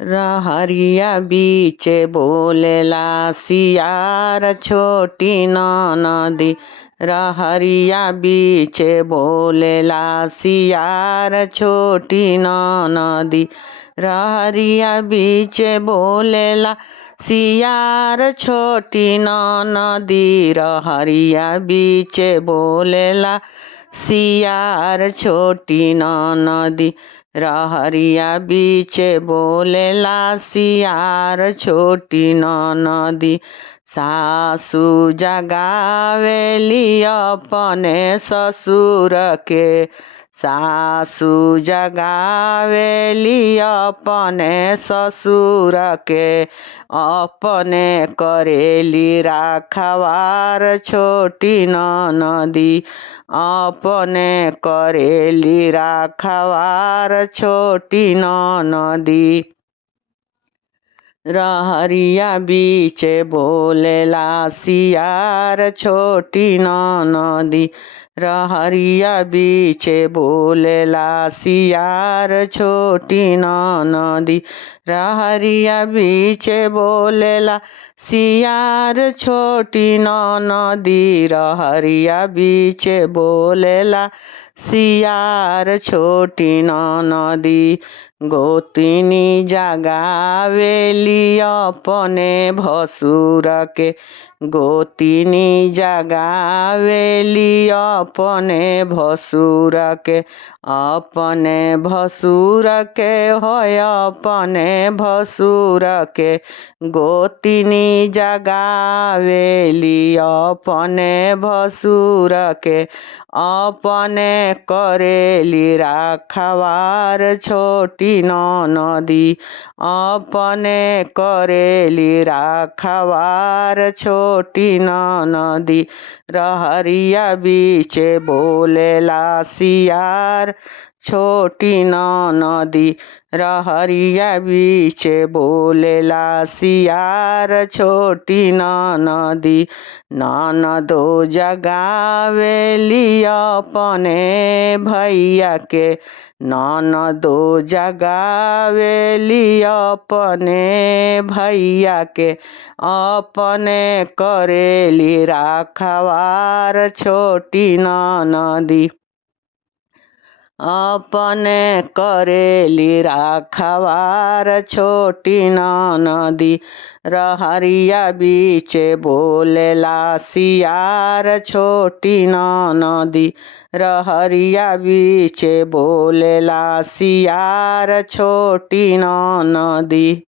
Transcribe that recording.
रहरिया बीचे बोलेला सियार छोटी नदी। रहरिया बीचे बोलेला सियार छोटी नदी। रहरिया बीचे बोलेला सियार छोटी नदी। रहरिया बीचे बोलेला सियार छोटी नदी। रहरिया बीचे बोलेला सियार छोटी नदी। सासू जगावेली अपने ससुर के। सासू जगावेली अपने ससुर के। अपने करेली राखवार छोटी नदी। अपने करेली राखवार छोटी नदी। रहरिया बीचे बोलेला सियार छोटी नदी। रहरिया बीचे बोलेला सियार छोटी नदी। रहरिया बीचे बोलेला सियार छोटी नदी। रहरिया बीचे बोलेला सियार छोटी नदी। गोतिनी जगावेली अपने भसुर के। गोतिनी जगावेली अपने भसुर के। अपने भसुर के होय अपने भसुर के। गोतिनी जगावेली अपने भसुर के। अपने करेली राखवार छोटी नदी। अपने करेली राखवार छोटी नदी। रहरिया बीचे बोलेला सियार छोटी नदी। रहरिया बीचे बोलेला सियार छोटी नदी। ननदो जगावेली अपने भैया के। ननदो जगावेली अपने भैया के। अपने करेली राखवार छोटी नदी। अपने करेली राखवार छोटी नदी। रहरिया बीचे बोलेला सियार छोटी नदी। रहरिया बीचे बोलेला सियार छोटी नदी।